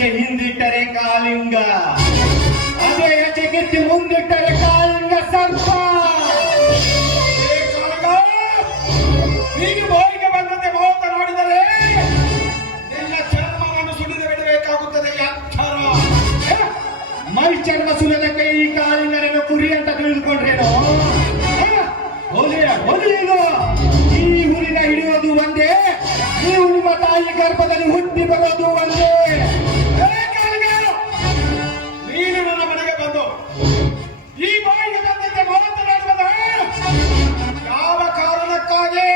ಹೆಜ್ಜೆ ಹಿಂದಿಟ್ಟರೆ ಕಾಳಿಂಗ, ಅದೇ ಹೆಜ್ಜೆ ಕಿತ್ತಿ ಮುಂದಿಟ್ಟರೆ ಕಾಳಿಂಗ ಸರ್ಪ. ನೀನು ಬಾಯಿಗೆ ಬಂದಂತೆ ಮಾತನಾಡಿದರೆ ನಿನ್ನ ಚರ್ಮವನ್ನು ಸುಲಿದು ಬಿಡಬೇಕಾಗುತ್ತದೆ. ಮೈ ಚರ್ಮ ಸುಲಿದಕ್ಕೆ ಈ ಕಾಳಿಂಗನನ್ನು ಕುರಿ ಅಂತ ತಿಳಿದುಕೊಂಡ್ರೇನು? ಈ ಹುಲಿನ ಹಿಡಿಯೋದು ಒಂದೇ, ನೀವು ನಿಮ್ಮ ತಾಯಿ ಗರ್ಭದಲ್ಲಿ ಹುಟ್ಟಿ ಬರೋದು ಒಂದೇ. ನೀನು ನನ್ನ ಮನೆಗೆ ಬಂದು ಈ ಬಾಯಿಗೆ ಬಂದಂತೆ ಮಾತನಾಡುವುದ ಯಾವ ಕಾರಣಕ್ಕಾಗಿ?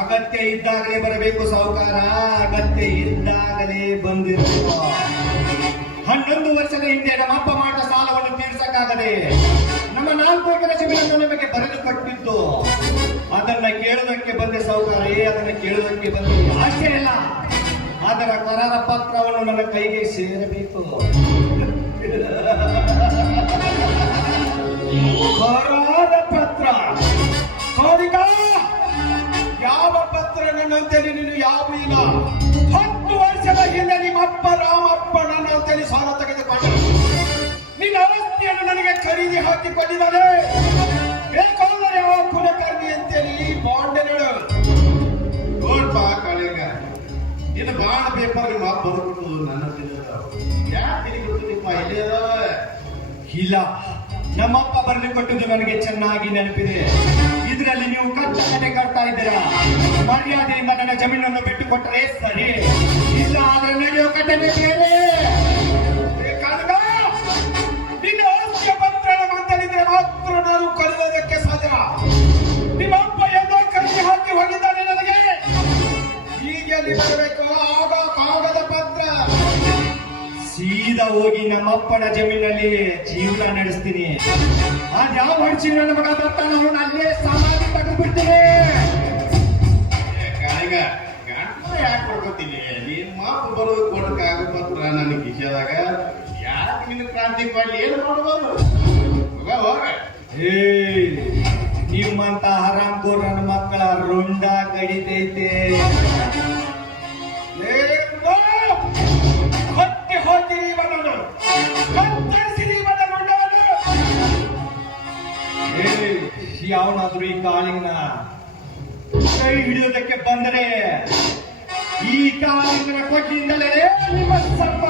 ಅಗತ್ಯ ಇದ್ದಾಗಲೇ ಬರಬೇಕು ಸಾಹುಕಾರ, ಅಗತ್ಯ ಇದ್ದಾಗಲೇ ಬಂದಿರುವ. 11 ವರ್ಷದ ಹಿಂದೆ ನಮ್ಮಪ್ಪ ಮಾಡಿದ ಸಾಲವನ್ನು ತೀರ್ಸಕ್ಕಾಗದೆ ನಮ್ಮ 4 ಎಕರೆ ಜಮೀನನ್ನು ನಮಗೆ ಬರೆದು ಕೊಟ್ಟಿದ್ದು, ಅದನ್ನ ಕೇಳುವುದಕ್ಕೆ ಬಂದೆ ಸಾಹುಕಾರೇ, ಅದನ್ನ ಕೇಳುವುದಕ್ಕೆ ಬಂದೆ. ಅಷ್ಟೇ ಅಲ್ಲ, ಅದರ ಕರಾರ ಪತ್ರವನ್ನು ನನ್ನ ಕೈಗೆ ಸೇರಬೇಕು. ಕರಾರ ಪತ್ರ? ಯಾವ ಪತ್ರ ನನ್ನಂತೇಳಿ ನೀನು ಯಾವ ಇಲ್ಲ? 10 ವರ್ಷದ ಹಿಂದೆ ನಿಮ್ಮಪ್ಪ ರಾಮಪ್ಪ ನನ್ನಂತೇಳಿ ಸಾಲ ತೆಗೆದುಕೊಂಡ ನಿನ್ನ ಆಸ್ತಿಯನ್ನು ನನಗೆ ಖರೀದಿ ಹಾಕಿಕೊಂಡಿದ್ದಾನೆ. ಬೇಕಾದರೆ ಆ ಕುಲಕರ್ಮಿ ಅಂತೇಳಿ ಈ ಬಾಂಡ್ ನೋಡ್ಪಾ ಕಾಳಿಂಗ, ಇನ್ನು ಬಾಳ ಪೇಪರ್ ನಿಮ್ಮ ಅಪ್ಪ ಬರ್ಬಿಟ್ಟು ನನ್ನ ಯಾಕೆ ನಿಮ್ಮ ಇಲ್ಲೇ ಇಲ್ಲ, ನಮ್ಮಪ್ಪ ಬರಲಿ ಕೊಟ್ಟಿದ್ದು ನನಗೆ ಚೆನ್ನಾಗಿ ನೆನಪಿದೆ. ಇದರಲ್ಲಿ ನೀವು ಕಟ್ಟನೆ ಕಟ್ತಾ ಇದ್ದೀರಾ. ಮರ್ಯಾದೆಯಿಂದ ನನ್ನ ಜಮೀನನ್ನು ಬಿಟ್ಟು ಕೊಟ್ಟರೆ ಸರಿ, ಇಲ್ಲ ಆದ್ರೆ ನಡೆಯೋ ಕಟ್ಟನೆ ಬೇರೆ. ನಿನ್ನ ಆಸ್ತಿಯ ಪತ್ರ ಮಾತನಿದ್ರೆ ಮಾತ್ರ ನಾನು ಕಲಿಯೋದಕ್ಕೆ ಸಾಧ್ಯ. ನಿಮ್ಮಪ್ಪ ಎಲ್ಲೋ ಕಟ್ಟಿ ಹಾಕಿ ಹೋಗಿದ್ದಾನೆ ನನಗೆ. ಹೀಗೆ ಬರಬೇಕು ಆಗ ಕಾಗದ ಪತ್ರ. ಸೀದಾ ಹೋಗಿ ನಮ್ಮಪ್ಪನ ಜಮೀನಲ್ಲಿ ಜೀವನ ನಡೆಸ್ತೀನಿ. ಅದ್ಯಾವ ಹೊಡ್ಸಿನ ಮಗ ಬರ್ತಾನ ಅವನು ಅಲ್ಲೇ ಸಮಾಧಿ ತೆಗೆದ್ಬಿಡ್ತೀನಿ. ಕಾಳಿಂಗ ಯಾಕೆ ಮಾಡ್ಕೋತೀನಿ? ನೀನ್ ಮಾತು ಬರೋದು ಕೊಟ್ಟ ಕಾಗದ ಪತ್ರ ನನ್ನ ಕಿಶೆದಾಗ ಯಾಕೆ ನಿನ್ನ ಕ್ರಾಂತಿ ಮಾಡ್ಲಿ? ಏನು ಮಾಡ್ಬೋದು? ಹೋಗ ನಿಮ್ಮಂತ ಹರಾಮ್ಕೋರ್ ನನ್ನ ಮಕ್ಕಳ ರುಂಡ ಕಡಿತೈತೆ. ಯಾವನಾದ್ರೂ ಈ ಕಾಳಿಂಗನ ಕೈ ಹಿಡಿಯೋದಕ್ಕೆ ಬಂದರೆ ಈ ಕಾಳಿಂಗನ ಕೊಟ್ಟಿಯಿಂದಲೇ ನಿಮ್ಮ ಸರ್ಪ